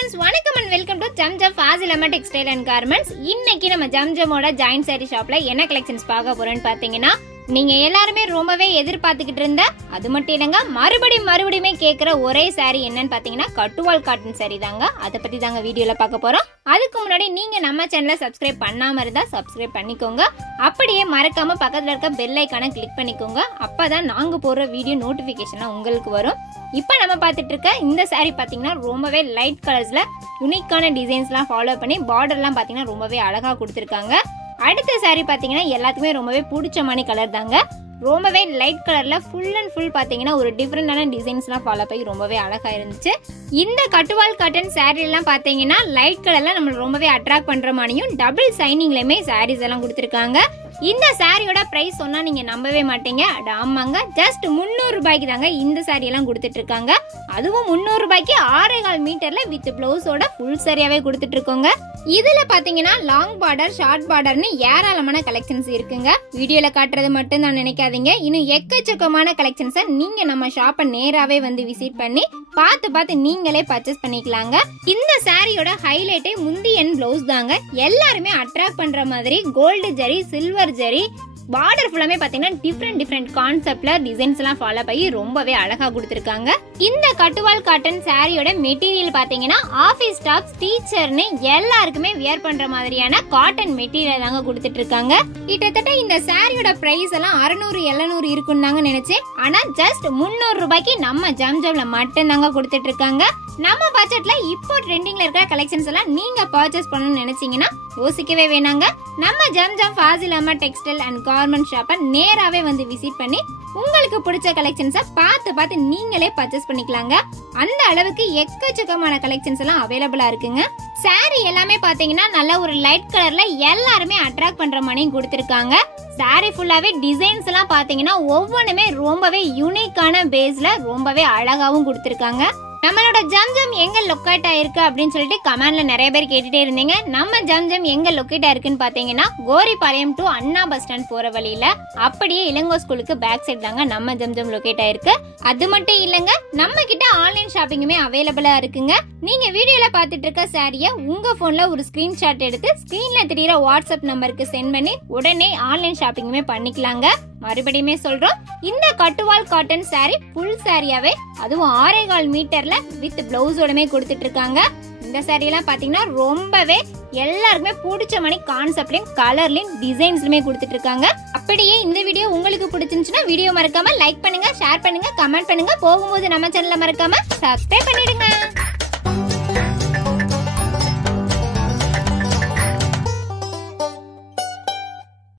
Friends वणक्कम and welcome to Jamjam Fazil Amma textile and garments. இன்னைக்கு நம்ம ஜம்ஜமோட ஜாயின்ட் சாரி ஷாப்ல என்ன கலெக்ஷன்ஸ் பார்க்க போறோம்னு பாத்தீங்கன்னா, நீங்க எல்லாருமே ரொம்பவே எதிர்பார்த்துக்கிட்டு இருந்த, அது மட்டும் இல்லங்க மறுபடியுமே கேக்குற ஒரே சாரி என்னன்னு பாத்தீங்கன்னா கட்டுவால் காட்டன் சாரி தாங்க. அதை பத்தி தாங்க வீடியோல பார்க்க போறோம். அதுக்கு முன்னாடி நீங்க நம்ம சேனலை சப்ஸ்கிரைப் பண்ணாம இருந்தா சப்ஸ்கிரைப் பண்ணிக்கோங்க. அப்படியே மறக்காம பக்கத்துல இருக்க பெல் ஐகானை கிளிக் பண்ணிக்கோங்க. அப்பதான் நாங்க போடுற வீடியோ நோட்டிபிகேஷன் உங்களுக்கு வரும். இப்போ நம்ம பார்த்துட்டு இருக்க இந்த சாரி பாத்தீங்கன்னா ரொம்பவே லைட் கலர்ஸ்ல யூனிக்கான டிசைன்ஸ்லாம் ஃபாலோ பண்ணி பார்டர்லாம் பாத்தீங்கன்னா ரொம்பவே அழகா கொடுத்துருக்காங்க. அடுத்த சாரி பாத்தீங்கன்னா எல்லாத்துக்குமே ரொம்பவே பிடிச்சமான கலர் தாங்க. ரொம்பவே லைட் கலர்ல ஃபுல் அண்ட் ஃபுல் பாத்தீங்கன்னா ஒரு டிஃப்ரெண்டான டிசைன்ஸ்லாம் ஃபாலோ பண்ணி ரொம்பவே அழகா இருந்துச்சு. இந்த கட்டுவால் காட்டன் சாரி எல்லாம் பாத்தீங்கன்னா லைட் கலர்ல நம்ம ரொம்பவே அட்ராக்ட் பண்ற மாதிரியும் டபுள் சைனிங்லயுமே சாரீஸ் எல்லாம் கொடுத்துருக்காங்க. இந்த சாரியோட பிரைஸ் சொன்னா நீங்க நம்பவே மாட்டீங்க. ஆமாங்க, ஜஸ்ட் 300 ரூபாய்க்கு தாங்க இந்த சாரி எல்லாம் கொடுத்துட்டு இருக்காங்க. அதுவும் 300 ரூபாய்க்கு 6.25 மீட்டர்ல வித் பிளவுஸோட ஃபுல் சாரியாவே கொடுத்துட்டு இருக்கோங்க. இதுல பாத்தீங்கன்னா லாங் பார்டர், ஷார்ட் பார்டர்னு ஏராளமான கலெக்ஷன்ஸ் இருக்குங்க. வீடியோல காட்டுறது மட்டும் தான் நினைக்காதீங்க, இன்னும் எக்கச்சக்கமான கலெக்ஷன்ஸை நீங்க நம்ம ஷாப்பை நேராவே வந்து விசிட் பண்ணி பார்த்து நீங்களே பர்ச்சேஸ் பண்ணிக்கலாங்க. இந்த சாரியோட ஹைலைட்டே முந்தி என் பிளவுஸ் தாங்க. எல்லாருமே அட்ராக்ட் பண்ற மாதிரி gold zari, silver zari, border ஃபுல்லாமே பாத்தீங்கன்னா டிஃப்ரெண்ட் கான்செப்ட்ல டிசைன்ஸ் எல்லாம் ஃபாலோ பண்ணி ரொம்பவே அழகா கொடுத்துருக்காங்க. இந்த கட்டுவால் காட்டன் சாரியோட மெட்டீரியல் பாத்தீங்கன்னா ஆபீஸ் ஸ்டாஃப், டீச்சர்னு எல்லாருக்குமே வியர் பண்ற மாதிரியான காட்டன் மெட்டீரியல் தாங்க கொடுத்துட்டு இருக்காங்க. கிட்டத்தட்ட இந்த சாரியோட பிரைஸ் எல்லாம் 600-700 இருக்குன்னு தாங்க நினைச்சேன். ஆனா ஜஸ்ட் 300 ரூபாய்க்கு நம்ம ஜம்ஜம்ல மட்டும் தாங்க கொடுத்துட்டு இருக்காங்க. நம்ம பட்ஜெட்ல இப்போ ட்ரெண்டிங்ல இருக்கிற கலெக்ஷன்ஸ் எல்லாம் நீங்க பர்ச்சேஸ் பண்ணணும்னு நினைச்சீங்கன்னா யோசிக்கவே வேணாங்க. நம்ம Zamzam Fazil Amma textile and garment ஷாப்பை நேராவே வந்து விசிட் பண்ணி உங்களுக்கு பிடிச்ச கலெக்ஷன்ஸை பார்த்து நீங்களே பர்ச்சேஸ் பண்ணிக்கலாங்க. அந்த அளவுக்கு எக்கச்சக்கமான கலெக்ஷன்ஸ் எல்லாம் அவைலபிளா இருக்குங்க. சாரி எல்லாமே பாத்தீங்கன்னா நல்ல ஒரு லைட் கலர்ல எல்லாருமே அட்ராக்ட் பண்ற மாதிரியும் கொடுத்திருக்காங்க. சாரி ஃபுல்லாவே டிசைன்ஸ் எல்லாம் பாத்தீங்கன்னா ஒவ்வொன்றுமே ரொம்பவே யூனிக்கான பேஸ்ல ரொம்பவே அழகாவும் கொடுத்திருக்காங்க. நம்மளோட ஜம்ஜம் எங்க லொக்கேட் ஆயிருக்கு அப்படின்னு சொல்லிட்டு கமெண்ட்ல நிறைய பேர் கேட்டுட்டே இருந்தீங்க. நம்ம ஜம்ஜம் எங்க லொக்கேட் ஆயிருக்குன்னு பாத்தீங்கன்னா Goripalayam to Anna bus stand போற வழியில அப்படியே இளங்கோ ஸ்கூலுக்கு பேக் சைடு தாங்க நம்ம ஜம்ஜம் லொக்கேட் ஆயிருக்கு. அது மட்டும் இல்லங்க, நம்ம கிட்ட ஆன்லைன் ஷாப்பிங்குமே அவைலபிளா இருக்குங்க. நீங்க வீடியோல பாத்துட்டு இருக்க சாரிய உங்க போன்ல ஒரு ஸ்கிரீன்ஷாட் எடுத்து ஸ்கிரீன்ல தெரியுற வாட்ஸ்அப் நம்பருக்கு சென்ட் பண்ணி உடனே ஆன்லைன் ஷாப்பிங்குமே பண்ணிக்கலாங்க. மறுபடியுமே சொல்றோம், இந்த கட்டுவால் காட்டன் சாரி ஃபுல் சாரியாவே அதுவும் 6.25 மீட்டர்ல வித் பிளவுஸோடமே கொடுத்துட்டு இருக்காங்க. இந்த சாரி எல்லாம் பாத்தீங்கன்னா ரொம்பவே எல்லாருக்குமே பிடிச்ச மாதிரி கான்செப்ட்லயும் கலர்லயும் டிசைன்ஸ்லயுமே கொடுத்துட்டு இருக்காங்க. அப்படியே இந்த வீடியோ உங்களுக்கு பிடிச்சிருந்துச்சுன்னா வீடியோ மறக்காம லைக் பண்ணுங்க, ஷேர் பண்ணுங்க, கமெண்ட் பண்ணுங்க. போகும்போது நம்ம சேனலை மறக்காம சப்ஸ்கிரைப் பண்ணிடுங்க.